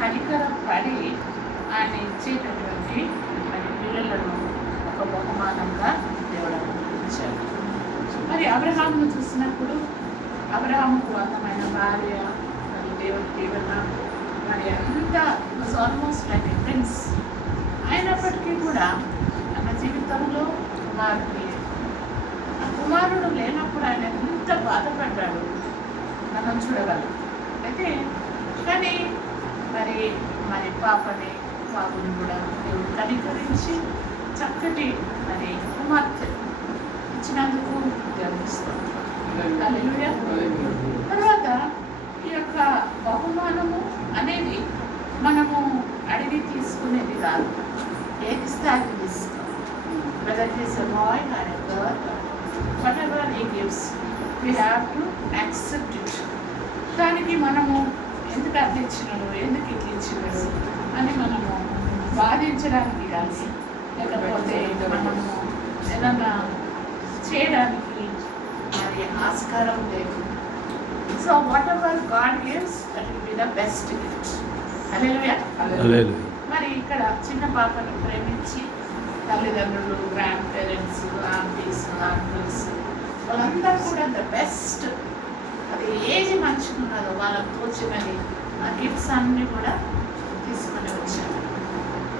కనికరం పడి ఆయన ఇచ్చేటటువంటి మరి పిల్లలను ఒక బహుమానంగా దేవుడు ఇచ్చాడు. మరి అబ్రహామును చూసినప్పుడు అబ్రహాముకు అందమైన భార్య, మరి దేవుడి దీవెన, మరి అంతా was almost like a prince. అయినప్పటికీ కూడా తన జీవితంలో కుమారుడు లేదు. ఆ కుమారుడు లేనప్పుడు ఆయన ఎంత బాధపడ్డాడు మనం చూడగలం. అయితే కానీ మరి పాపని బాబుని కూడా దేవుడు కనికరించి చక్కటి మరి కుమార్తె ఇచ్చినందుకు గర్విస్తాం. తర్వాత ఈ యొక్క బహుమానము అనేది మనము అడిగి తీసుకునేది కాదు, ఏది ఇస్తే అది తీసుకో. Whether it is a boy or a girl, whatever he gives we have to accept it. దానికి మనము ఎందుకు అట్లా ఇచ్చినాడు, ఎందుకు ఇట్లా ఇచ్చినాడు అని మనము బాధించడానికి కానీ, లేకపోతే మనము ఏదన్నా చేయడానికి మరి ఆస్కారం లేదు. So whatever God gives that will be the best gift. Hallelujah. మరి ఇక్కడ చిన్న పాపను ప్రేమించి తల్లిదండ్రులు, గ్రాండ్ పేరెంట్స్, ఆంటీస్, అంకుల్స్ వాళ్ళందరూ కూడా ద బెస్ట్, అది ఏది మంచిగా ఉన్నదో వాళ్ళకు తోచినది ఆ గిఫ్ట్స్ అన్నీ కూడా తీసుకొని వచ్చారు.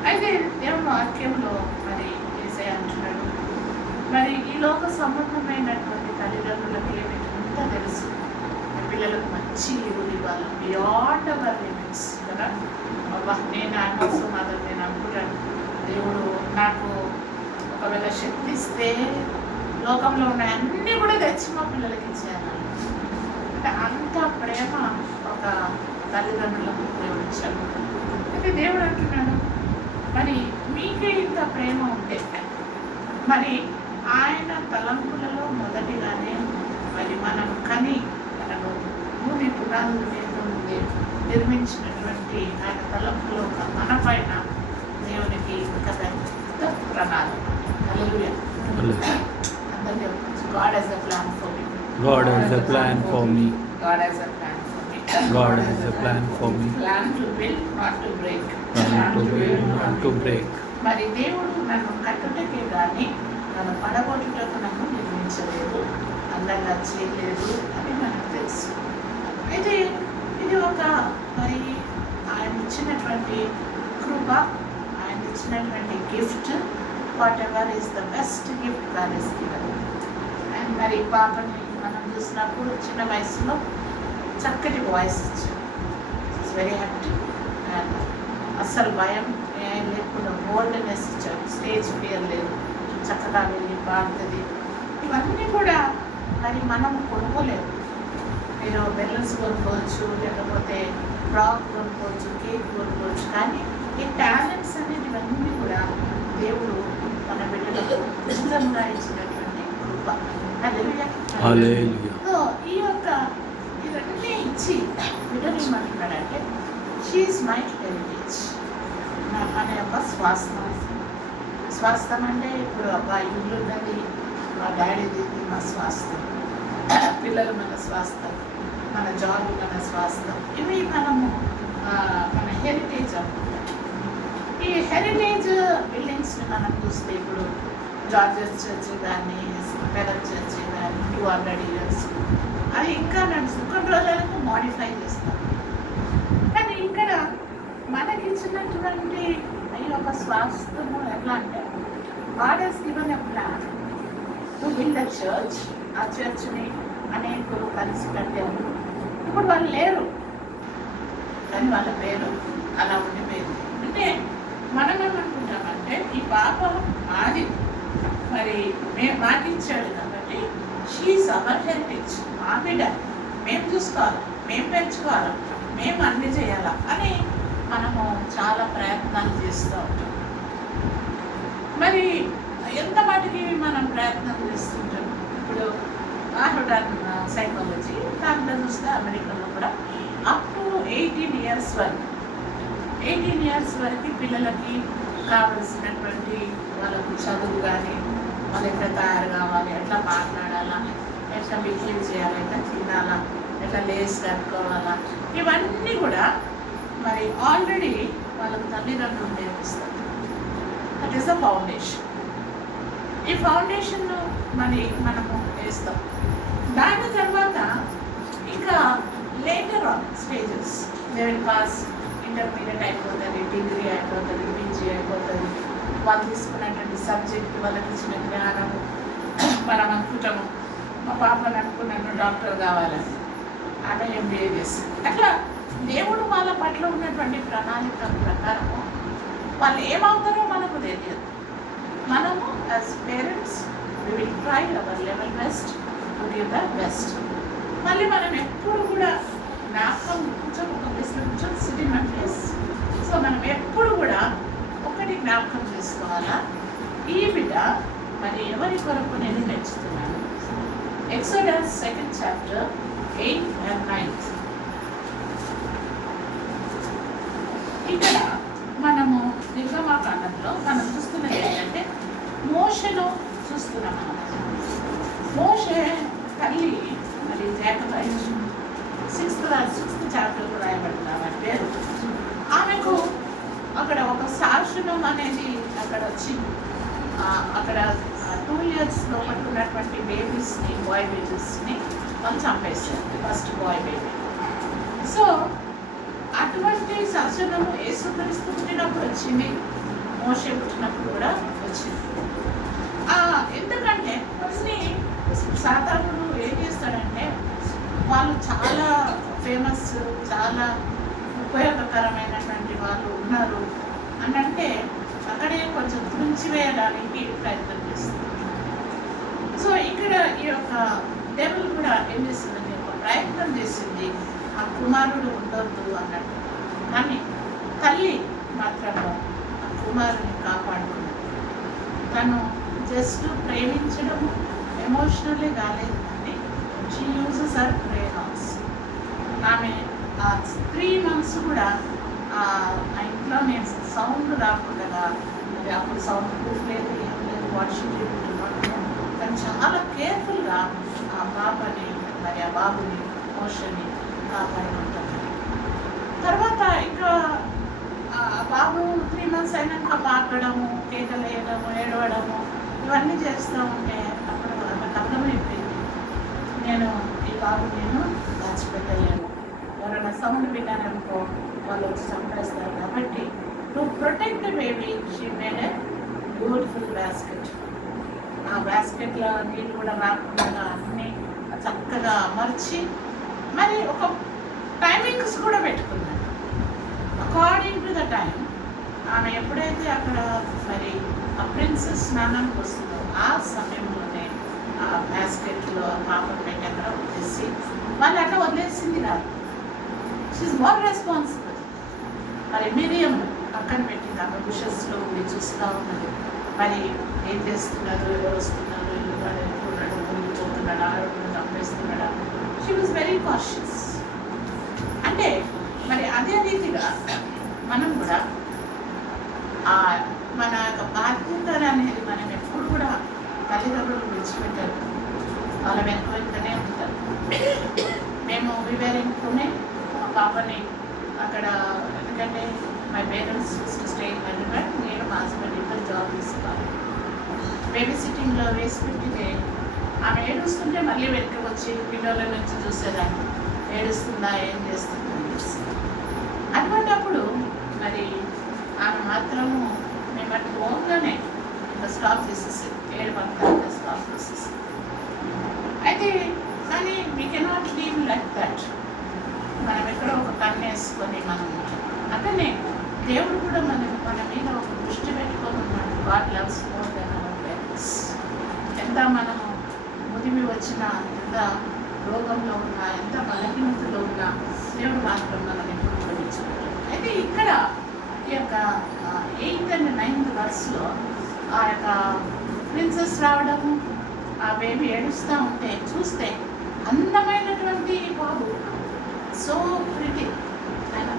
అయితే దేవుని వాక్యంలో మరి యేసయ్య అంటున్నాడు, మరి ఈ లోక సంబంధమైనటువంటి తల్లిదండ్రులకి ఎంత తెలుసు, పిల్లలకు మంచి ఇరువులు ఇవ్వాలి బియాండ్ అవర్ లిమిట్స్ కదా. అబ్బా నేను ఆల్మోస్ట్ మదర్, నేను అనుకుంటాను దేవుడు నాకు ఒకవేళ శక్తి ఇస్తే లోకంలో ఉన్న అన్నీ కూడా తెచ్చి మా పిల్లలకి ఇచ్చేయాలి అంటే అంత ప్రేమ ఒక తల్లిదండ్రులకు దేవుడు ఇచ్చాడు. అయితే దేవుడు అంటున్నాడు, మరి మీకే ఇంత ప్రేమ ఉంటే మరి ఆయన తలంపులలో మొదటిగానే మరి మనం మనకు భూమి పునాదుల మీద నుండి నిర్మించినటువంటి ఆయన తలంపులో మన పైన దేవునికి ఒక పెద్ద ప్రణాళిక. హల్లెలూయా. God has a plan for me. God has a plan for me. God has a plan for me. God has a plan for me. Plan to build, not to break. Plan to build, not to break. మరి దేవుడు నన్ను కట్టుటకే కానీ నన్ను పడగొట్టుటకు నన్ను నిర్మించలేదు, అందంగా చేయలేదు అని మనకు తెలుసు. అయితే ఇది ఒక మరి ఆయన ఇచ్చినటువంటి కృప, ఆయన ఇచ్చినటువంటి gift. What ever is the best gift God has given. And మరి పాపని మనం చూసినప్పుడు చిన్న వయసులో చక్కటి వాయిస్ ఇచ్చాడు. It's very happy. అండ్ అస్సలు భయం ఏం లేకుండా బోల్డ్నెస్ ఇచ్చాడు, స్టేజ్ ఫియర్ లేదు, చక్కగా వెళ్ళి పాడుతుంది. ఇవన్నీ కూడా మరి మనం కొనుక్కోలేము. మీరు బెలూన్స్ కొనుక్కోవచ్చు, లేకపోతే ఫ్రాక్ కొనుక్కోవచ్చు, కేక్ కొనుక్కోవచ్చు, కానీ ఈ టాలెంట్స్ అనేది ఇవన్నీ కూడా దేవుడు మన బిడ్డలకు ఉచితంగా ఇచ్చినటువంటి కృప. సో ఈ యొక్క ఇవన్నీ ఇచ్చి బిడ్డలు ఏమంటున్నాడంటే షీఈస్ మై హెరిటేజ్, మన యొక్క స్వాస్థ్యం అంటే ఇప్పుడు అబ్బాయి ఇల్లు ఉన్నది, మా డాడీది మా స్వాస్థ్యం, పిల్లలు మన స్వాస్థ్యం, మన జాబ్ మన స్వాస్థ్యం, ఇవి మనము మన హెరిటేజ్ అనుకుంటాం. ఈ హెరిటేజ్ బిల్డింగ్స్ని మనం చూస్తే ఇప్పుడు జార్జెస్ చర్చ్ కానీ, మెదక్ చర్చ్ కానీ 200 years అవి ఇంకా నడుస్తుంది. కొన్ని రోజులకు మోడిఫై చేస్తాం. కానీ ఇక్కడ మనకి ఇచ్చినటువంటి ఈ యొక్క స్వాస్థ్యము ఎట్లా అంటే God has given a plan to build a church. ఆ చర్చ్ని అనేకులు కలిసి కట్టారు. ఇప్పుడు వాళ్ళు లేరు, కానీ వాళ్ళ పేరు అలా ఉండిపోయింది. అంటే మనం ఏమనుకుంటామంటే ఈ పాప మాది, మరి మాకు ఇచ్చాడు కాబట్టి షీఈస్ అవర్ హెరిటేజ్, మా బిడ్డ, మేము చూసుకోవాలి, మేము పెంచుకోవాలి, మేము అన్ని చేయాలా అని మనము చాలా ప్రయత్నాలు చేస్తూ ఉంటాం. మరి ఎంత మటుకి మనం ప్రయత్నం చేస్తుంటాం. ఇప్పుడు ఆర్డర్ సైకాలజీ దాంట్లో చూస్తే అమెరికాలో కూడా అప్ టు 18 years వరకు 18 years వరకు పిల్లలకి కావలసినటువంటి వాళ్ళకు చదువు కానీ, వాళ్ళు ఎట్లా తయారు కావాలి, ఎట్లా మాట్లాడాలా, ఎట్లా బిహేవ్ చేయాలి, ఎట్లా తినాలా, ఎట్లా లేస్ కట్టుకోవాలా, ఇవన్నీ కూడా మరి ఆల్రెడీ వాళ్ళకు తల్లిదండ్రులు నేర్పిస్తారు. That is the foundation. ఈ ఫౌండేషన్ మరి మనము వేస్తాం. దాని తర్వాత ఇంకా later on stages they will pass. Intermediate అయిపోతుంది, డిగ్రీ అయిపోతుంది, పీజీ అయిపోతుంది. వాళ్ళు తీసుకున్నటువంటి సబ్జెక్ట్, వాళ్ళకి ఇచ్చిన జ్ఞానము. మనం అనుకుంటాము మా పాపని అనుకున్నాను డాక్టర్ కావాలని, ఆమె ఎంబీఏ చేస్తుంది. అట్లా దేవుడు వాళ్ళ పట్ల ఉన్నటువంటి ప్రణాళిక ప్రకారము వాళ్ళు ఏమవుతారో మనకు తెలియదు. మనము as parents we will try our level best to give the best. మళ్ళీ మనం ఎప్పుడు కూడా జ్ఞాపకం కొంచెం ఒక ప్లేస్లో కొంచెం సిట్టింగ్ మై ప్లేస్. సో మనం ఎప్పుడు కూడా ఒకటి జ్ఞాపకం చేసుకోవాలా, ఈ బిడ్డ మరి ఎవరి కొరకు నేను మెచ్చుతున్నాను. Exodus 2nd chapter 8 and 9. ఇక్కడ మనము నిర్గమాకాండంలో మనం చూస్తున్నది ఏంటంటే మోషను చూస్తున్నాం. మోషే తల్లి మరి జాకబై 6th chapter రాయబడుతున్నామంటే ఆమెకు అక్కడ ఒక శాసనం అనేది అక్కడ వచ్చింది. అక్కడ 2 years లోపల ఉన్నటువంటి బేబీస్ని, బాయ్ బేబీస్ని వాళ్ళు చంపేశారు, ఫస్ట్ బాయ్ బేబీ. సో అటువంటి శాసనము యేసుక్రీస్తు పుట్టినప్పుడు వచ్చింది, మోషే పుట్టినప్పుడు కూడా వచ్చింది. ఎందుకంటే కొన్ని సాతానుడు ఏం చేస్తాడంటే వాళ్ళు చాలా ఫేమస్, చాలా ఉపయోగకరమైనటువంటి వాళ్ళు ఉన్నారు అని అంటే అక్కడే కొంచెం తుంచివేయడానికి ప్రయత్నం చేస్తుంది. సో ఇక్కడ ఈ యొక్క డెవిల్ కూడా ఏం చేసిందండి, ఒక ప్రయత్నం చేసింది ఆ కుమారుడు ఉండొద్దు అన్నట్టు. కానీ తల్లి మాత్రము ఆ కుమారుని కాపాడుకున్నది. తను జస్ట్ ప్రేమించడము ఎమోషనల్లీ కాలేదు కానీ షీ యూజెస్ హర్ ప్రేయర్స్. ఆమె 3 months కూడా ఆ ఇంట్లో నేను సౌండ్ రాకుండా, మరి అప్పుడు సౌండ్ ప్రూఫ్ లేదు, ఏం లేదు, వాట్షిప్ కానీ చాలా కేర్ఫుల్గా ఆ పాపని మరి ఆ బాబుని మోషని కాపాడుకుంటాను. తర్వాత ఇంకా బాబు 3 months అయినాక పాకడము, కేకలు వేయడము, ఏడవడము ఇవన్నీ చేస్తూ ఉంటే అప్పుడు నాకు అర్థమైపోయింది, నేను ఈ బాబు నేను దాచిపెట్టలేను, ఎవరైనా సౌండ్ విన్నారనుకో వాళ్ళు వచ్చి చంపేస్తారు. కాబట్టి to protect the baby she made a beautiful basket. ఆ బాస్కెట్లో నీళ్ళు కూడా రాకుండా అన్నీ చక్కగా అమర్చి మరి ఒక టైమింగ్స్ కూడా పెట్టుకున్నాను. అకార్డింగ్ టు ద టైం ఆమె ఎప్పుడైతే అక్కడ మరి ఆ ప్రిన్సెస్ స్నానానికి వస్తుందో ఆ సమయంలోనే ఆ బాస్కెట్లో పాపను పెట్టి అక్కడ వదిలేసి వాళ్ళు అట్లా వదిలేసింది కాదు. She's more responsible. మరి మిరియం పక్కన పెట్టింది, ఆమె బుషెస్లో చూస్తూ ఉన్నది. మరి ఏం చేస్తున్నారు, ఎవరు వస్తున్నారు, ఎల్లున్నాడు, ఎప్పుడున్నాడు, మునిగిపోతున్నాడా, ఎవరు చంపేస్తున్నాడా. She was very cautious. అంటే మరి అదే రీతిగా మనం కూడా మన యొక్క బాధ్యత అనేది మనం ఎప్పుడు కూడా తల్లిదండ్రులు విడిచిపెట్టారు, వాళ్ళ వెనుకనే ఉంటారు. మేము వివేరింగ్ పుణే మా పాపని అక్కడ, ఎందుకంటే my parents stay in Hyderabad, నేను మా హస్బెండ్ ఇద్దరు జాబ్ తీసుకోవాలి. బేబీ సిట్టింగ్లో వేసి పెట్టితే ఆమె ఏడుస్తుంటే మళ్ళీ వెనక్కి వచ్చి విండోల నుంచి చూసేదాన్ని, ఏడుస్తుందా ఏం చేస్తుందా. అటువంటిప్పుడు మరి ఆమె మాత్రము మేము అటు ఓన్గానే ఇంకా స్టాప్ చేసేసి 7 months స్టాప్ చేసేసి. అయితే కానీ we cannot leave like that. మనం ఎక్కడో ఒక కన్ను వేసుకొని మనం అతనే దేవుడు కూడా మన మీద ఒక దృష్టి పెట్టుకొని ఉన్నాడు. God loves more than our parents. ఎంత మనము ముదిమి వచ్చినా, ఎంత రోగంలో ఉన్నా, ఎంత బలహీనతలో ఉన్నా దేవుడు మాత్రం మనం ఎప్పుడు చూపించుకుంటాం. అయితే ఇక్కడ ఈ యొక్క 8th and 9th verse ఆ యొక్క ప్రిన్సెస్ రావడము, ఆ బేబీ ఏడుస్తూ ఉంటే చూస్తే అందమైనటువంటి బాబు, సో ప్రిటీ, ఆయన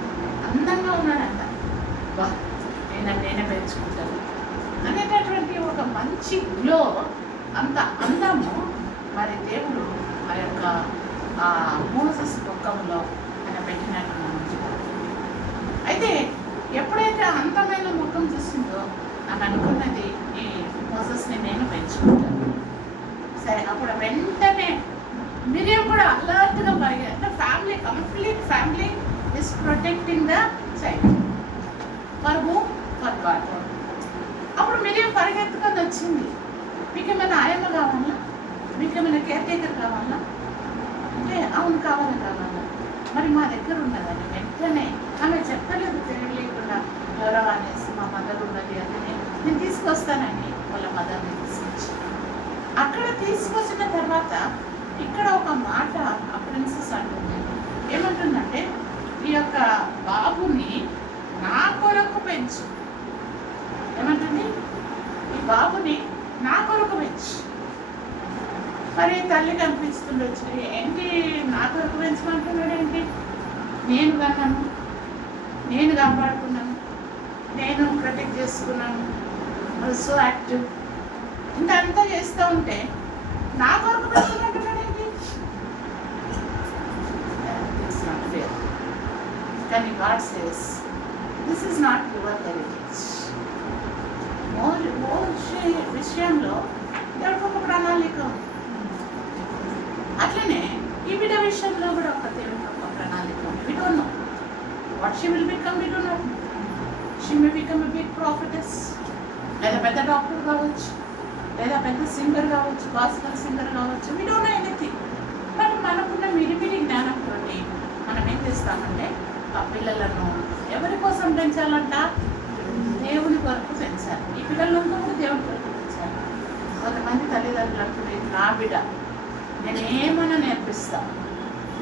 అందంగా ఉన్నాడంట. బా నేనే పెంచుకుంటాను అనేటటువంటి ఒక మంచి గ్లో, అంత అందము మరి దేవుడు ఆ యొక్క మోసెస్ ముఖంలో ఆయన పెట్టినట్టు మనం చూడాలి. అయితే ఎప్పుడైతే అంతమైన ముఖం చూసిందో ఆమె అనుకున్నది ఈ మోసెస్ని నేను పెంచుకుంటాను. సరే, అప్పుడు వెంటనే మిరియం కూడా అలర్ట్గా పరిగె అంటే family, complete family is protecting the child for whom, for God. అప్పుడు మిరియం పరిగెత్తుకొని వచ్చింది, మీకు ఏమైనా ఆయమ్మ కావాలా, మీకు ఏమైనా కేర్ టేకర్ కావాలా అంటే అవును కావాలా, మరి మా దగ్గర ఉన్నదని వెంటనే ఆమె చెప్పలేదు, తెలియలేకుండా ఎవరో అనేసి మా మదర్ ఉన్నది అని నేను తీసుకొస్తానని వాళ్ళ మదర్ని తీసుకొచ్చి అక్కడ తీసుకొచ్చిన తర్వాత ఇక్కడ ఒక మాట ఆ ప్రిన్సెస్ అంటుంది. ఏమంటుందంటే, ఈ యొక్క బాబుని నా కొరకు పెంచు. ఏమంటుంది? ఈ బాబుని నా కొరకు పెంచు. మరి తల్లి కనిపిస్తుండొచ్చు, ఏంటి నా కొరకు పెంచమంటున్నాడు ఏంటి? నేను కన్నాను, నేను కాపాడుకున్నాను, నేను ప్రొటెక్ట్ చేసుకున్నాను, సో యాక్టివ్, ఇంకా అంతా చేస్తూ ఉంటే నా కొరకు పెంచమంటున్నాడు ఏంటి? It's not fair. కానీ God says this is not your heritage. విషయంలో దేవుడికి ఒక ప్రణాళిక ఉంది. అట్లనే ఈ బిడ్డ విషయంలో కూడా ఒక దేవుడికి ఒక ప్రణాళిక ఉంది. We don't know what she will become, we don't know. She may become a big prophetess, లేదా పెద్ద డాక్టర్ కావచ్చు, లేదా పెద్ద సింగర్ కావచ్చు, గాస్పెల్ సింగర్ కావచ్చు, we don't know anything. But మనకున్న మిడిమిడి జ్ఞానంతో మనం ఏం చేస్తామంటే ఆ పిల్లలను ఎవరి కోసం పెంచాలంట? దేవుని కొరకు పెంచాలి. ఈ పిల్లలంతా కూడా దేవుని కొరకు పెంచాలి. కొంతమంది తల్లిదండ్రులు అంటున్నారు, నా బిడ్డ నేను ఏమైనా నేర్పిస్తాను,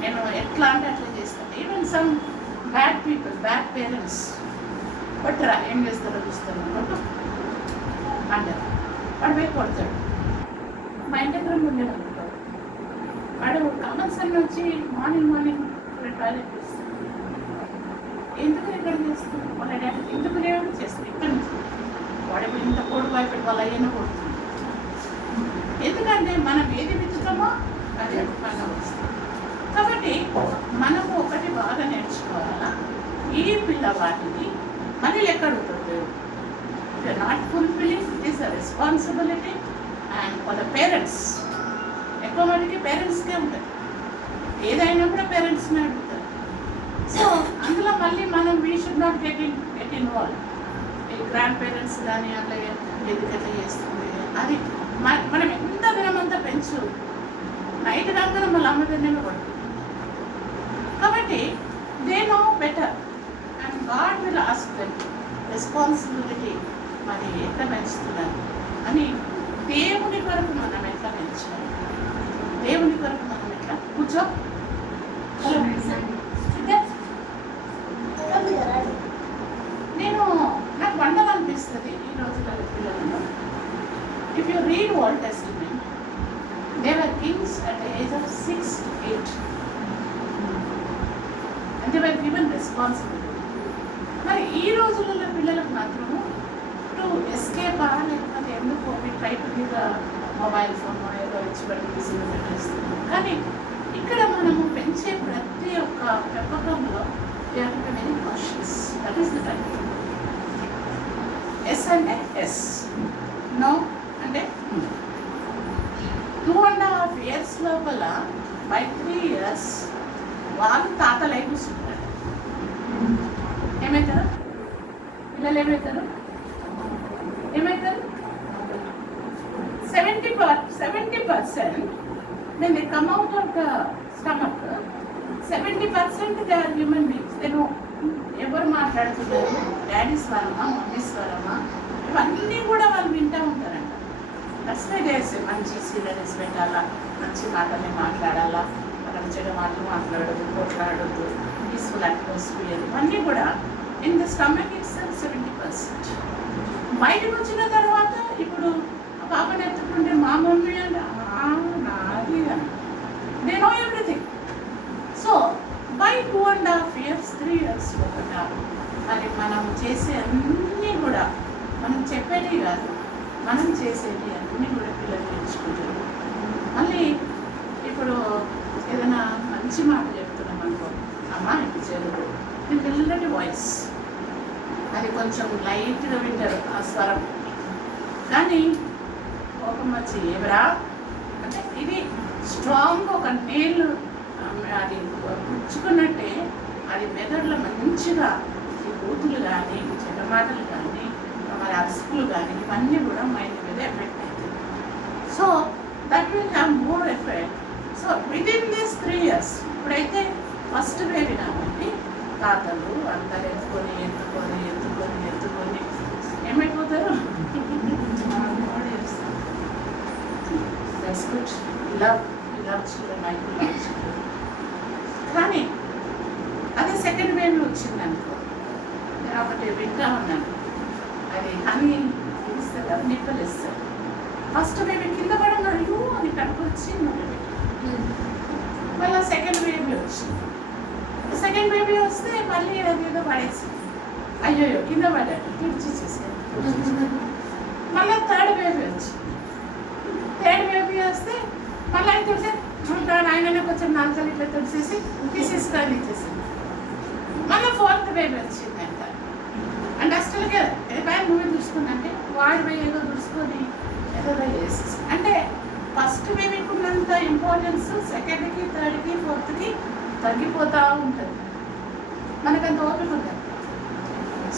నేను ఎట్లా అంటే అట్లా చేస్తాను. Even some bad people, bad parents కొట్టరా, ఏం చేస్తారో చూస్తాను కొట్టు అంటారు. వాడు పోయి కొడతాడు. మా ఇంటి దగ్గర ఉండేది అనుకుంటాడు, వాడు కామన్స్ అన్ని వచ్చి మార్నింగ్ టాయిలెట్ చేస్తాడు. ఎందుకు ఇక్కడ చేస్తుంది వాళ్ళ డాడీ, ఎందుకు లేవు చేస్తుంది ఇక్కడ నుంచి. వాడు ఇంత కోడి భయపెట్టి వాళ్ళ అయ్యను కొడుతుంది. ఎందుకంటే మనం ఏది విత్తుతామో అదే పండుగ వస్తుంది. కాబట్టి మనము ఒకటి బాగా నేర్చుకోవాలా, ఈ పిల్లవాటిని మళ్ళీ ఎక్కడుతుంది. Not fulfilling it is a responsibility and for the parents. ఎక్కువ మందికి పేరెంట్స్కే ఉంటుంది, ఏదైనా కూడా పేరెంట్స్ని అడుగుతారు. సో అందులో మళ్ళీ మనం we should not get involve. ఈ గ్రాండ్ పేరెంట్స్ కానీ అట్లాగే ఎందుకు ఎట్లా చేస్తుంది అది మనం ఎంత దినమంతా పెంచు, నైట్ కాకుండా మళ్ళీ అమ్మదన్నే పడుతుంది. కాబట్టి they know better and God will ask them responsibility. మరి ఎట్లా పెంచుతున్నారు అని దేవుని కొరకు మనం ఎట్లా పెంచాలి, దేవుని కొరకు మనం ఎట్లా కూర్చో. నేను నాకు వండలు అనిపిస్తుంది ఈ రోజుల పిల్లలలో. If you read old testament, they were Kings at the age of 6 to 8 and they were given responsibility. మరి ఈ రోజులలో పిల్లలకు మాత్రము టు ఎస్కేప్ లేకపోతే ఎందుకు try to give mobile phone ఏదో ఇచ్చి పెట్టి పెట్టేస్తుంది. కానీ ఇక్కడ మనము పెంచే ప్రతి ఒక్క పెంపకంలో very cautious. That is the time. Yes అంటే ఎస్, నో అంటే 2.5 years లోపల బై 3 years వాళ్ళు తాతలై కూర్చుంటారు. ఏమవుతారు పిల్లలు? ఏమవుతారు? 70% when they come out of the stomach, 70% they are human beings. They know ఎవరు మాట్లాడుతున్నారు, డాడీ స్వరమా, మమ్మీ స్వరమా, ఇవన్నీ కూడా వాళ్ళు వింటూ ఉంటారంట. అసలే చేస్తే మంచి సీరియస్ పెట్టాలా, మంచి మాటల్ని మాట్లాడాలా, అక్కడ చెడు మాటలు మాట్లాడద్దు, కొట్లాడద్దు, పీస్ఫుల్ అట్మాస్ఫియర్, ఇవన్నీ కూడా ఇన్ ద స్టమక్ ఇట్స్ 70%. బయటకు వచ్చిన తర్వాత ఇప్పుడు ఆ పాపని ఎత్తుకుంటే మా మమ్మీ అంటే నాది అని they know everything. So by 2.5 years 3 years లోపల మరి మనం చేసే అన్నీ కూడా మనం చెప్పేది కాదు, మనం చేసేది అన్నీ కూడా పిల్లలు నేర్చుకుంటారు. మళ్ళీ ఇప్పుడు ఏదైనా మంచి మాట చెప్తున్నాం అనుకో, అమ్మా ఇంటి చేరుకో, నేను పిల్లటి వాయిస్ అది కొంచెం లైట్గా వింటారు ఆ స్వరం. కానీ కోపం వచ్చి ఏమరా అంటే ఇది స్ట్రాంగ్ ఒక నీళ్ళు అది పుచ్చుకున్నట్టే అది మెదడులో మంచిగా ఈ బూతులు కానీ చెడ్డ మాటలు కానీ మరి అరుసుకులు కానీ ఇవన్నీ కూడా మైండ్ మీద ఎఫెక్ట్ అవుతుంది. So that will have more effect. So within these 3 years ఇప్పుడైతే ఫస్ట్ బేబీ కాబట్టి తాతలు అందరు ఎత్తుకొని ఏమైపోతారు. That's good. Love children, I love children. కానీ అదే సెకండ్ బేబీ వచ్చిందనుకో, నేను ఒకటి వింటా ఉన్నాను, అది హనీ ఇస్తారు, అది నిప్పలు ఇస్తారు. ఫస్ట్ బేబీ కింద పడంగా అయ్యో అని కడుపు వచ్చి మళ్ళీ సెకండ్ బేబీ వచ్చింది. సెకండ్ బేబీ వస్తే మళ్ళీ ఏదో పడేసి అయ్యో కింద పడ్డాడు తుడిచేసేసాడు. మళ్ళీ థర్డ్ బేబీ వచ్చింది. థర్డ్ బేబీ వస్తే మళ్ళీ ఆయన తుడిసే ఆయననే కొంచెం నాలుగు ఇట్లా తుడిసేసి తీసేసుకొని ఇచ్చేసింది. మళ్ళీ ఫోర్త్ బేబీ వచ్చింది అంట. అంటే అసలుగా ఏమైనా నువ్వే దుడుచుకుందంటే వాడి పోయి ఏదో దుడుచుకొని ఏదో చేసేసి అంటే ఫస్ట్ బేబీకి ఉన్నంత ఇంపార్టెన్స్ సెకండ్కి థర్డ్కి ఫోర్త్కి తగ్గిపోతూ ఉంటుంది. మనకంత ఓపిక ఉంటుంది.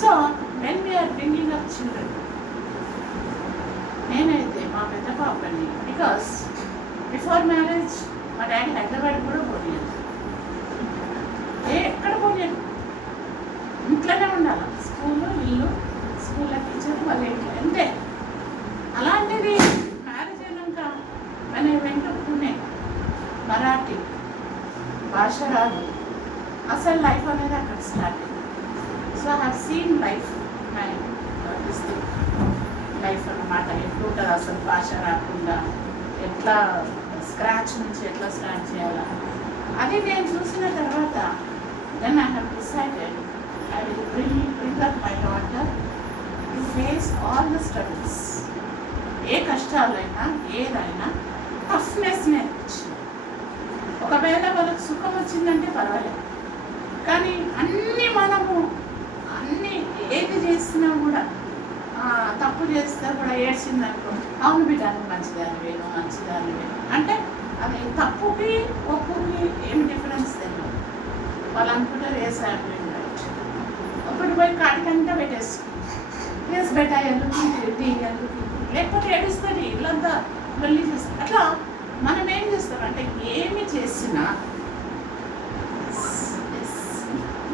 So when we're bringing up children, నేనైతే మా పెద్ద పాపని బికాస్ బిఫోర్ మ్యారేజ్ మా డాడీ హైదరాబాద్ కూడా పోలేదు, ఎక్కడ పోలేదు, ఇంట్లోనే ఉండాలి. స్కూలు ఇల్లు, స్కూల్లో టీచర్ వాళ్ళ ఇంట్లో అంతే. అలాంటిది మ్యారేజ్ అయినాక మన వెంట పుణ్య మరాఠీ భాష రాదు, అసలు లైఫ్ అనేది అక్కడ స్టార్ట్ అయింది. So I have seen life life అన్నమాట. ఎట్లా ఉంటుంది అసలు భాష రాకుండా ఎట్లా స్క్రాచ్ నుంచి ఎట్లా స్టార్ట్ చేయాలా అది నేను చూసిన తర్వాత then I have decided I will bring up my daughter to face all the struggles. ఏ కష్టాలైనా ఏదైనా టఫ్నెస్ నేర్పించింది. ఒకవేళ వాళ్ళకి సుఖం వచ్చిందంటే పర్వాలేదు, కానీ మనము ఏది చేసినా కూడా తప్పు చేస్తే కూడా ఏడ్చిందనుకో, అవును బిడ్డ నువ్వు మంచిదానివే, నువ్వు మంచిదానివే అంటే అది తప్పుకి ఒప్పుకి ఏమి డిఫరెన్స్ తెలియదు. వాళ్ళు అనుకుంటారు ఏ శాంపుల్ రైట్, ఒకటి పోయి కాటికంతా పెట్టేసుకుంటారు, ఎస్ బెట ఎందుకు లేకపోతే ఏడుస్తుంది, ఇల్లంతా వెళ్ళి చేస్తారు. అట్లా మనం ఏం చేస్తాం అంటే ఏమి చేసినా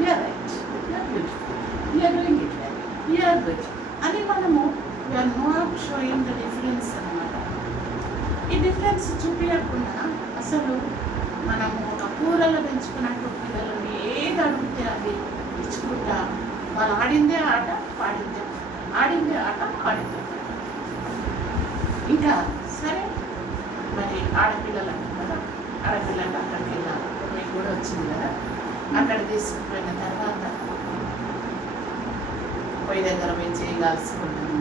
you're right, you're beautiful, you're doing it right, you're good అని మనము you're not showing the difference అన్నమాట. ఈ డిఫరెన్స్ చూపించకుండా అసలు మనము ఒక కూరలో పెంచుకున్నట్టు పిల్లలని ఏది అడిగితే అది ఇచ్చుకుంటా, వాళ్ళు ఆడిందే ఆట పాడిందే ఆడిందే ఆట పాడిందే. ఇంకా సరే మరి ఆడపిల్లలు అంటారు కదా, ఆడపిల్లలు అక్కడికి వెళ్ళాలి, మీకు కూడా వచ్చింది కదా, అక్కడ తీసుకుపోయిన తర్వాత పొయ్యి దగ్గర పోయి చేయగాల్సుకుంటాను.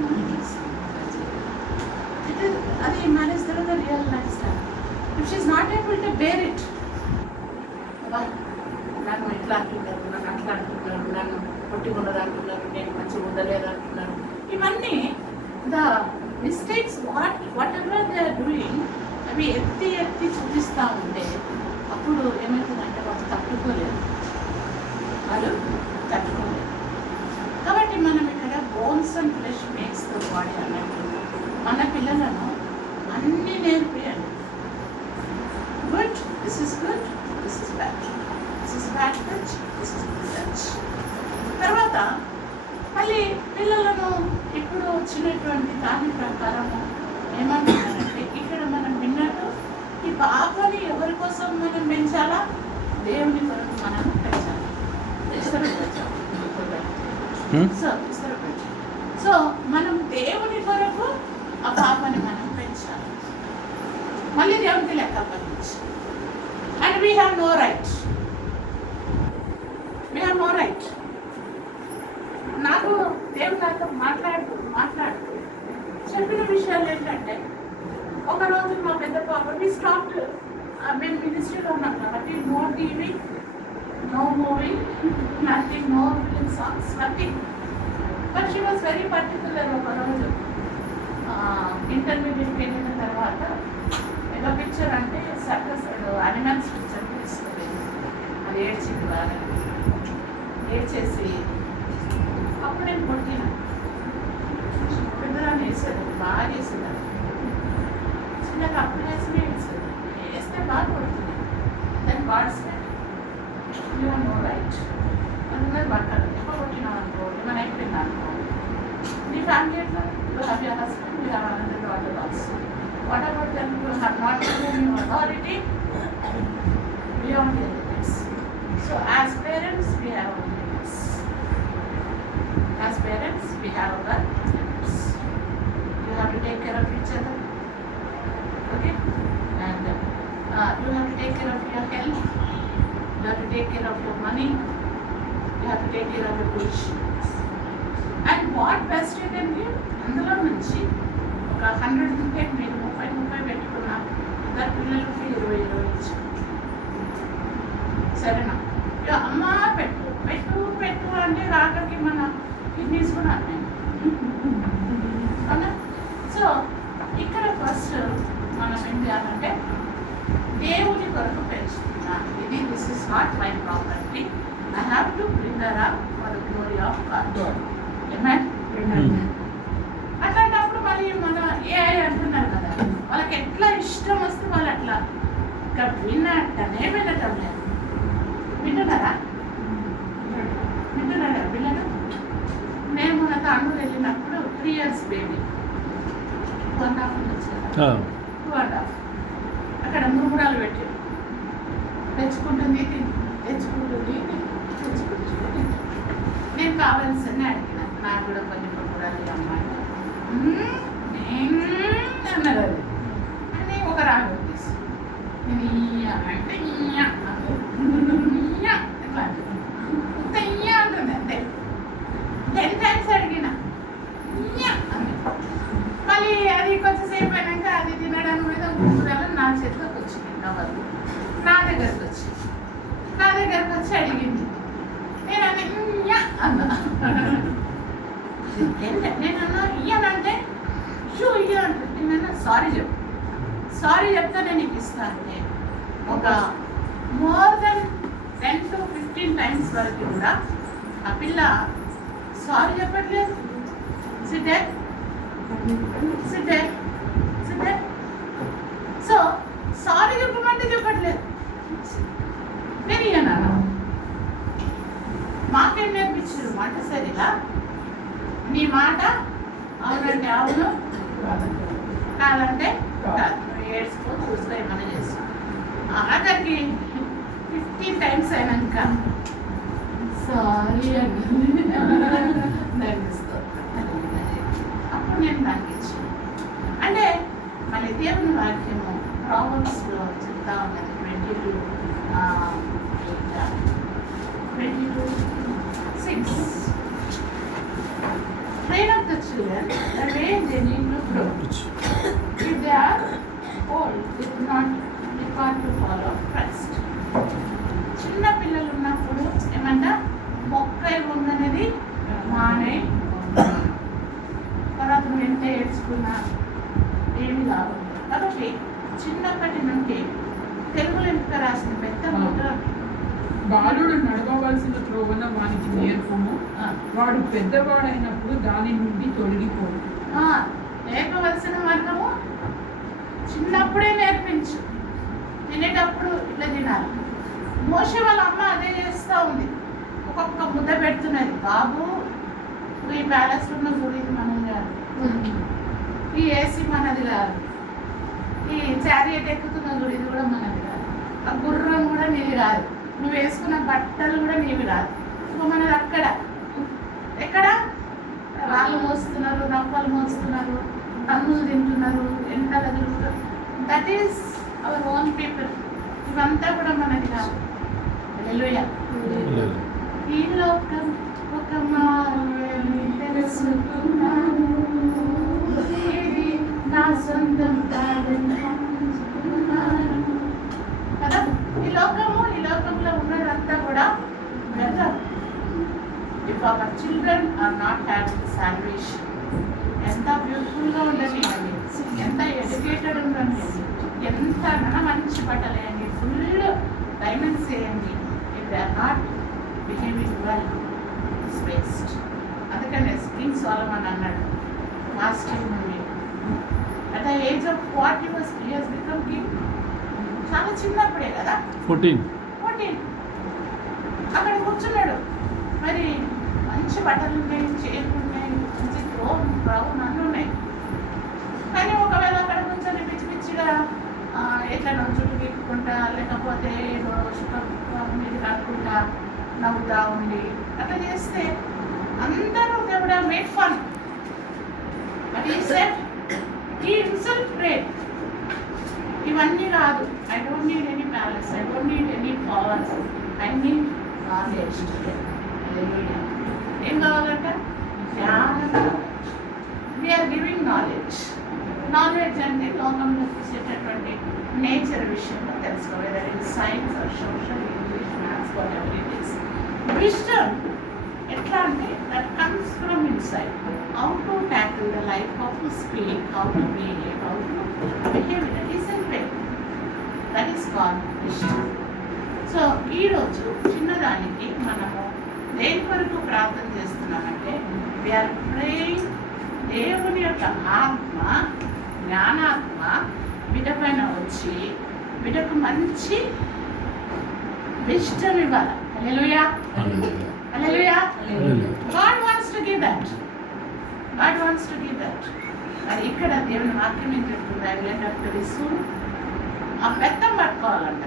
అది మ్యారేజ్ తర్వాత real life style. If she is not able to bear it, నన్ను ఇట్లా అంటున్నారు, నన్ను అట్లా అంటున్నారు, నన్ను కొట్టికొన్నది అంటున్నారు, నేను మంచిగా ఉండలేదు అంటున్నారు, ఇవన్నీ the mistakes whatever they are doing అవి ఎత్తి చూపిస్తూ ఉంటే అప్పుడు ఏమవుతుందంటే వాళ్ళు తట్టుకోలేదు. కాబట్టి మనం ఇక్కడ bones and flesh makes the body అన్నట్టు మన పిల్లలను అన్నీ నేర్పియండి. Good, this is good, this is bad, this is bad touch, this is good touch. తర్వాత మళ్ళీ పిల్లలను ఇప్పుడు వచ్చినటువంటి దాని ప్రకారము ఏమంటున్నారంటే ఇక్కడ మనం విన్నట్టు ఈ పాపని ఎవరి కోసం మనం పెంచాలా, దేవుని కొరకు మనం పెంచాలి. సో మనం దేవుని కొరకు ఆ పాపని మనం పెంచాలి, మళ్ళీ దేవునికి లెక్క అప్పగించి. And we have no right, నాకు దేవుడు నాతో మాట్లాడుతూ చెప్పిన విషయాలు ఏంటంటే, ఒకరోజు మా పెద్ద పాప మేము మినిస్ట్రీలో ఉన్నాం కాబట్టి no TV, no movie, nothing, no film songs, nothing. But she was very particular. ఒక రోజు ఇంటర్మీడియట్కి వెళ్ళిన తర్వాత ఏదో పిక్చర్ అంటే సర్కస్ అనిమల్స్ పిక్చర్ తీసుకుపోయింది. అది ఏడ్చింది బాగా, ఏడ్చేసి అప్పుడు నేను కొట్టిన పెద్దదాన్ని వేసేది, బాగా వేసేదాన్ని. చిన్నగా అప్పుడు వేసి వేసేది, వేస్తే బాగా కొడుతుంది. దాని వాట్స్ యూ నో రైట్ అందుకని పట్టాలి. ఎక్కువ కొట్టినావు అనుకో, ఏమైనా అయిపోయింది అనుకో, నీ ఫ్యామిలీ ఎట్లా? You have your husband, you have another daughter also. What about them? You have not given your authority beyond your limits. So as parents we have our limits. As parents, we have our limits. You have to take care of each other, okay? And you have to take care of your health. You have to take care of your money. You have to take care of your position. And what best you can give? అందులో నుంచి ఒక 100 ఉంటే మీరు 30 పెట్టుకున్నా అందరు పిల్లలకి 20 ఇచ్చు. సరేనా? ఇక అమ్మ పెట్టు అంటే రాకకి మన కిడ్నీస్ కూడా అన్నాయి అవునా? సో ఇక్కడ ఫస్ట్ మనం ఏం చేయాలంటే దేవుని కొరకు పెంచుతున్నాను. ఇది this is not my property. I have to bring her up for the glory of God. అట్లాంటప్పుడు మళ్ళీ మన ఏఐ అంటున్నారు కదా, వాళ్ళకి ఎట్లా ఇష్టం వస్తే వాళ్ళు అట్లా ఇంకా వినట్టనే వినటం లేదు. వింటున్నారా పిల్లలు? నేను మన తాండూరు వెళ్ళినప్పుడు 3 years బేబీ, 2.5 ఉండొచ్చు కదా, 2.5 అక్కడ మురుగురాలు పెట్టారు. తెచ్చుకుంటుంది నేను కావాల్సిన అడిగిన, నాకు కూడా కొన్ని మురుగురాలు అమ్మాయి అన్నారు. అది అని ఒక రాగం తీసి నేను అంటే ఎట్లా అంటుంది అంతే. 10 times అడిగిన మళ్ళీ అది కొంచెంసేపు అయినాక అది తినడానికి మీద కూరలు నా చేతిలోకి వచ్చింది. కవర్ నా దగ్గరకు వచ్చి అడిగింది. నేను అన్నా నేను అన్నా ఇయ్యనంటే షూ ఇయ్య అంటే నేను సారీ చెప్తా నేను నీకు ఇస్తాను అంటే ఒక మోర్ దెన్ 10 to 15 times వరకు కూడా ఆ పిల్ల సారీ చెప్పట్లేదు. సిట్టే సో సారీ చెప్పమంటే చెప్పట్లేదు. నేను ఇయ్యనా? మాకేం నేర్పించారు మొదటిసారిగా? నీ మాట అవునంటే అవును, కాదంటే కాదు. ఏడ్చుకో చూసుకో ఏమైనా చేస్తాం. ఆఖరికి 15 times అయినాక సారీ అని అప్పుడు నేను దానికి ఇచ్చాను. అంటే మళ్ళీ దేవుని వాక్యము ప్రాబ్లమ్స్లో చెప్తా ఉన్నది 22:6. Train up the children the way they need to grow. If they are old, they do not depart to follow Christ. చిన్న పిల్లలు ఉన్నప్పుడు ఏమంట మొక్క ఉందనేది మానే తర్వాత నువ్వు ఎంత ఏడ్చుకున్నా ఏమి లాభం. కాబట్టి చిన్నప్పటి నుండి తెలుగులో ఎంత రాసిన పెద్ద ముద్ర, బాలుడు నడవవలసిన త్రోవన వానికి నేర్పుము, వాడు పెద్దవాడైనప్పుడు దాని నుండి తొలగిపోడు. నేర్పవలసిన మార్గము చిన్నప్పుడే నేర్పించు. తినేటప్పుడు ఇట్లా తినాలి. మోషే వాళ్ళ అమ్మ అదే చేస్తూ ఉంది. ఒక్కొక్క ముద్ద పెడుతున్నది. బాబు ఈ ప్యాలెస్ ఉన్న గుడి మనం కాదు, ఈ ఏసీ మనది కాదు, ఈ చారియట్ ఎక్కుతున్న గుడి ఇది కూడా మనది కాదు, ఆ గుర్రం కూడా నీది కాదు, నువ్వు వేసుకున్న బట్టలు కూడా నీవి కాదు. ఇప్పుడు మనది అక్కడ ఎక్కడ రాళ్ళు మోస్తున్నారు, రప్పలు మోస్తున్నారు, తన్నులు తింటున్నారు, ఎండలు తిరుగుతారు. That is our own people. ఇవంతా కూడా మనది కాదు. హల్లెలూయా. ఈ లోకం ఒక మారుని తెలుసుకున్నాను, ఇది నా సొంతం కాదని కదా. ఈ లోకంలో ఉన్నదంతా కూడా whether. If our children are not not have salvation. ఎంత బ్యూటిఫుల్గా ఉండనివ్వండి, ఎంత ఎడ్యుకేటెడ్ ఉండండి, ఎంత మంచి బట్టలు వేయండి, ఫుల్ డైమండ్స్ వేయండి, if they are not behaving well, it's waste. అందుకనే కింగ్ సోలమన్ అన్నాడు లాస్టింగ్ నుండి at the age of 40 he has become king. చాలా చిన్నప్పుడే కదా, 14 అక్కడ కూర్చున్నాడు. మరి మంచి బట్టలు ఉన్నాయి, చైర్లు ఉన్నాయి, మంచి బ్రౌన్ అన్నీ ఉన్నాయి. కానీ ఒకవేళ అక్కడ కూర్చొని పిచ్చి పిచ్చిగా ఎట్లా చుట్టూ వీక్కుంటా, లేకపోతే ఏదో మీద కాకుండా నవ్వుతా ఉండి అట్లా చేస్తే అందరూ దేవుడా made fun. But he said, he himself prayed, ఇవన్నీ కాదు, I don't need any palace, I don't need any powers, I need knowledge. ఏం కావాలంట? జ్ఞానం. We are giving knowledge. నాలెడ్జ్ అంటే లోకంలో చూసేటటువంటి నేచర్ విషయంలో తెలుసుకో, whether in science or social, English, maths, whatever it is. Wisdom ఎట్లా అంటే that comes from inside. How to tackle the life, how to speak, how to behave, how to behave in a decent way, that is called wisdom. So ఈరోజు చిన్నదానికి మనము దేని కొరకు ప్రార్థన చేస్తున్నామంటే we are praying దేవుని యొక్క ఆత్మ, జ్ఞానాత్మ బిడ్డ పైన వచ్చి బిడ్డకు మంచి విజ్డమ్ ఇవ్వాలి. హల్లెలూయా, హల్లెలూయా. God wants to give that. God wants to give that. మరి ఇక్కడ దేవుని వాక్యం ఏం చెప్తుంది? I will end up very soon. ఆ బెత్తం పట్టుకోవాలంట.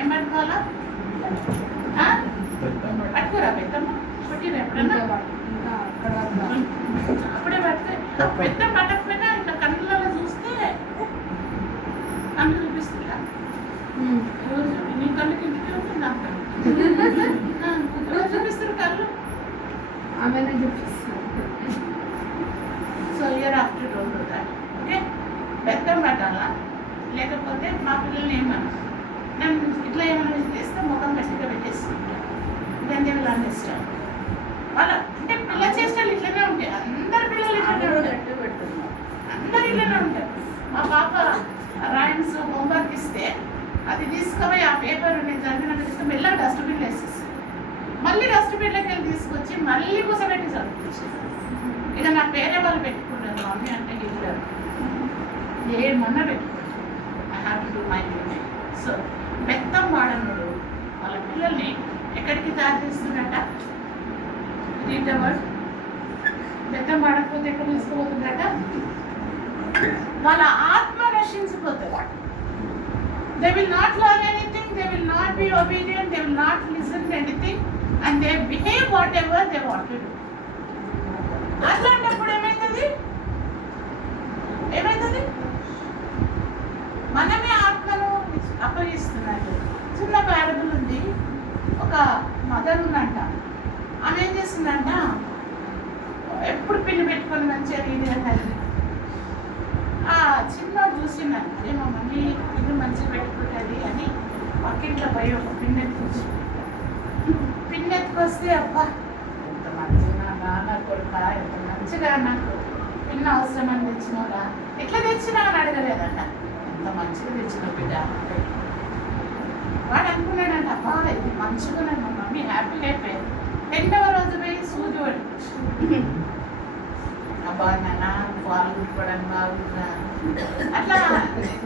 ఏం పట్టుకోవాలా? పట్టుకోరా బెత్తమ్మ? పుట్టిన ఎప్పుడన్నా అప్పుడే పడితే బెత్తం పట్టకపోయినా ఇట్లా కళ్ళలో చూస్తే కళ్ళు చూపిస్తుందా? నీ కళ్ళు కిందకే ఉంటుంది, నా కళ్ళు చూపిస్తారు కళ్ళు. ఆమెనే చూపిస్తారు. So year after don't do that. Okay, బెత్తం పట్టాలా? లేకపోతే మా పిల్లల్ని ఏమన్నా నేను ఇట్లా ఏమైనా చేస్తే ముఖం గట్టిగా పెట్టేసుకుంటాను. Then they will understand. వాళ్ళ అంటే పిల్ల చేష్టలు ఇట్లనే ఉంటాయి. అందరి పిల్లలు ఇట్లనే ఉంటారు, అందరు ఇట్లనే ఉంటారు. మా పాప రైమ్స్ హోంవర్క్ ఇస్తే అది తీసుకుపోయి ఆ పేపర్ నేను చదివినట్టు ఇస్తే మెల్లగా డస్ట్బిన్లో వేసేసి మళ్ళీ డస్ట్బిన్లోకి వెళ్ళి తీసుకొచ్చి మళ్ళీ కూసబెట్టి చదివించారు. ఇక నా పేరే వాళ్ళు పెట్టుకున్నారు, మమ్మీ అంటే ఇద్దరు ఏమన్నా పెట్టుకుంటారు. I have to do my duty. So బెత్తం వాడనుడు వాళ్ళ పిల్లల్ని ఎక్కడికి తయారు చేస్తుందట? Read the word. బెత్తం వాడకపోతే ఎక్కడ తీసుకుపోతుందట? వాళ్ళ ఆత్మ నశించిపోతుంది. They will not learn anything, they will not be obedient, they will not listen to anything and they behave whatever they want to do. అట్లాంటప్పుడు ఏమవుతుంది? మనమే ఆత్మను అప్పగిస్తున్నట్టు. చిన్న ప్యారబుల్ ఉంది. ఒక మదర్ ఉందంట, ఆమె ఏం చేస్తుందంట, ఎప్పుడు పిన్ని పెట్టుకొని మంచిగా ఇది అన్నది. ఆ చిన్నోడు చూసిందంట, అదే మా మమ్మీ పిన్ని మంచిగా పెట్టుకుంటుంది అని పక్కింట్లో పోయి ఒక పిన్ ఎత్తుకొచ్చి పిన్ ఎత్తుకొస్తే అబ్బా ఎంత మంచిగా నాన్న కొడుక, ఎంత మంచిగా నాకు పిన్ అవసరం అని తెచ్చినోరా, ఎట్లా తెచ్చినావు అని అడగలేదంట. ఎంత మంచిగా తెచ్చిన బిడ్డ వాడు అనుకున్నాడంట, అబ్బా ఇది మంచిగా మా మమ్మీ హ్యాపీగా అయిపోయింది. 10వ రోజు పోయి సూది పట్టుకొచ్చు, అబ్బా నాన్న పాలు కుట్టుకోవడానికి బాగుందా అట్లా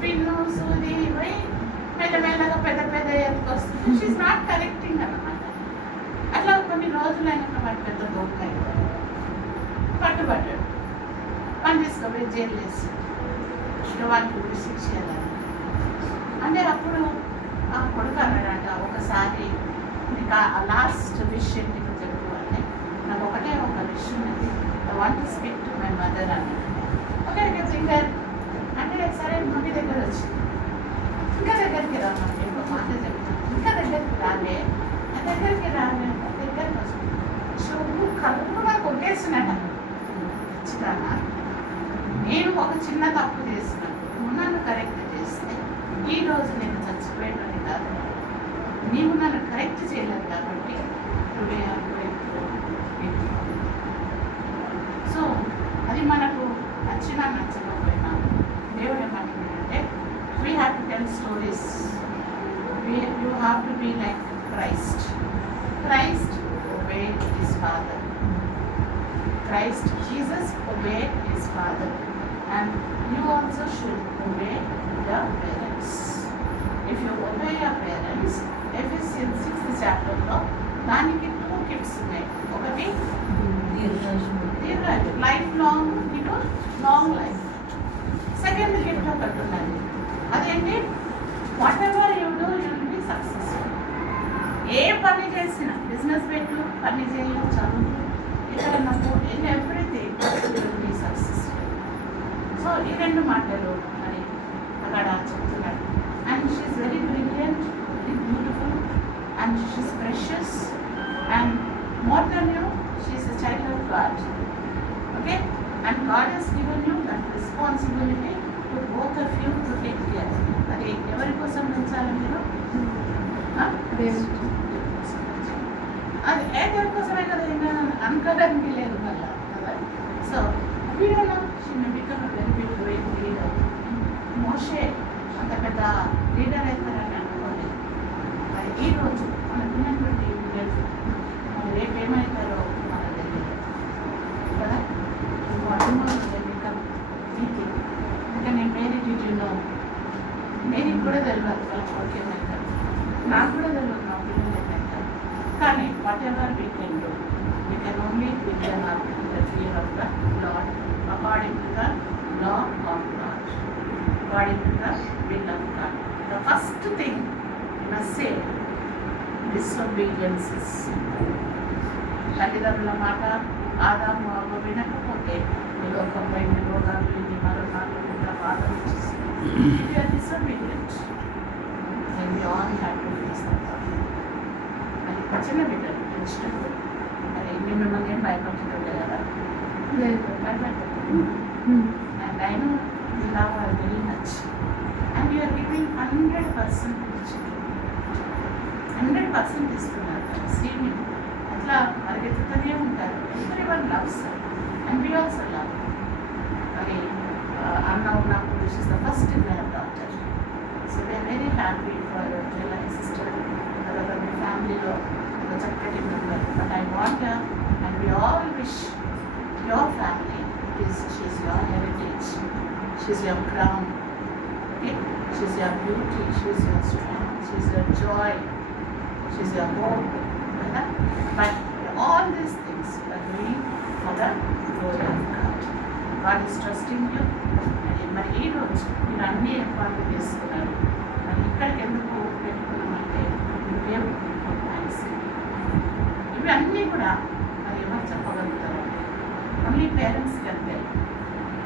పిన్ను సూది పోయి మెల్లమెల్లగా పెద్ద పెద్ద ఎత్తుకొస్తుంది. షీఈస్ నాట్ కరెక్టింగ్ అన్నమాట. అట్లా కొన్ని రోజులు అయినాక వాడు పెద్ద దొంగ అయిపోయాడు, పట్టుబడ్డాడు. వాడిని తీసుకుపోయి జైలు వేసి వాడికి శిక్ష చేయాలని అంటే అప్పుడు ఆ కొడుకు అన్నాడంట, ఒకసారి నీకు ఆ లాస్ట్ విషయం నీకు చెప్పు అంటే, నాకు ఒకటే ఒక విషయం అది, I want to speak to my mother అన్నాడు. ఓకే సింగర్ అంటే సరే మమ్మీ దగ్గర వచ్చింది. ఇంకా దగ్గరికి రా మమ్మీ, ఇంకో మాట చెప్తాను, ఇంకా దగ్గరికి రాలే, దగ్గరికి రాలే, దగ్గరికి వస్తుంది. చెవు కళ్ళు నాకు కొట్టేస్తున్నాడ. ఖచ్చితంగా నేను ఒక చిన్న తప్పు చేసినప్పుడు నన్ను కరెక్ట్ చేస్తే ఈరోజు నేను చచ్చిపోయేటని కాదు, నీవు నన్ను కరెక్ట్ చేయలేదు కాబట్టి టుడే నచ్చినా నచ్చకపోయినా దేవుడు ఏమంటున్నాడంటే we have to tell stories. You have to be like Christ. Christ obeyed his father. Christ Jesus obeyed his father, and you also should obey your parents. If you obey your parents, Ephesians 6th chapter లో దానికి 2 gifts ఉన్నాయి. ఒకటి దీర్ఘాయువు, life long, long life. Second gift ఒకటి ఉన్నది, అదేంటి whatever you do you will be successful. ఏ పని చేసినా, బిజినెస్ పెట్టు, పని చేయు, చదువు, ఇక్కడ నాకు in everything you will be successful. So ఈ 2 మాటలు మరి అక్కడ చెప్తున్నాడు. And she's very brilliant, very beautiful, and she's precious, and more than you she's a child of God. Okay, and God he's given you that responsibility to both of you to take care. అది ఎవరి కోసం పెంచాలి మీరు? అది ఏ దేవుడి కోసమే కదా, ఇంకా అనుకోవడానికి లేదు మళ్ళీ కదా. సో వీడైనా she may become a very big great leader. మోషే అంత పెద్ద లీడర్ అవుతారని అనుకోలేదు. మరి ఈరోజు మనకున్నటువంటి లీడర్స్ మరి రేపు ఏమవుతారో మనకు తెలియదు కదా. బికమ్ నీతి. ఇంకా నేను మేరీ డ్యూటీలో మేరీకి కూడా తెలియదు వాళ్ళ కొడుకు ఏమవుతారు, నాకు కూడా తెలియదు నా పిల్లలు ఏమవుతారు. కానీ whatever we can do, we can only begin up in the fear of the Lord according to the law of God, according to the will of God. The first thing must say disobediences. తల్లిదండ్రుల మాట ఆదాము అవ్వ వినకపోతే ఈ లోకంపై రోగాలు, ఇన్ని మరణాలు, ఇంత బాధలు వచ్చేసి disobedient. And we all have to face that problem. మరి చిన్న బిడ్డలు పెంచినప్పుడు మరి నేను మిమ్మల్ని ఏం భయపడుతుంటే కదా, భయపడతాను. And I know you love our very much, and you're giving 100% to the children. 100% ఇస్తున్నారు. సేమ్ అట్లా పరిగెత్తుతూనే ఉంటారు. Everyone loves and we also love. మరి అన్న ఉన్నప్పుడు she is the first grand daughter. So we are very happy for చెల్లె sister, తర్వాత మీ ఫ్యామిలీలో ఒక చక్కటి member. But I want and we all wish your family she's your heritage, she's your crown. Okay, she is your beauty, she's your strength, she's your joy, she's your hope కదా. But all these things are doing for the glory of God. God is trusting you. మరి ఈరోజు మీరు అన్ని ఏర్పాట్లు చేసుకున్నారు. మరి ఇక్కడికి ఎందుకు పెట్టుకున్నామంటే ఇవి అన్నీ కూడా మరి ఎవరు చెప్పగలుగుతారంటే ఓన్లీ పేరెంట్స్కి అంతే.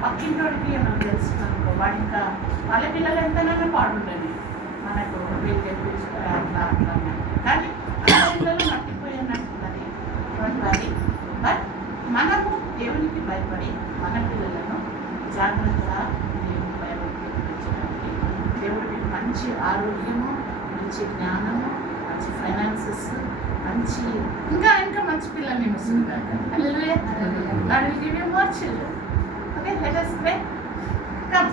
పక్కింటోడికి మనం తెలుసుకున్నానుకో వాడు ఇంకా వాళ్ళ పిల్లలు ఎంతైనా పాడుండని మనకు వీళ్ళు తెప్పించుకోవాలి అట్లా అట్లా కానీ వాళ్ళ పిల్లలు మట్టిపోయినట్టున్నది వారి. బట్ మనము దేవునికి భయపడి మన పిల్లలను జాగ్రత్తగా దేవుని భయపడించడానికి దేవుడికి మంచి ఆరోగ్యము, మంచి జ్ఞానము, మంచి ఫైనాన్సెస్, మంచి ఇంకా ఇంకా మంచి పిల్లల్ని ఇస్తున్నారు. హల్లెలూయా. God will give you more children. Okay, let us pray. Come.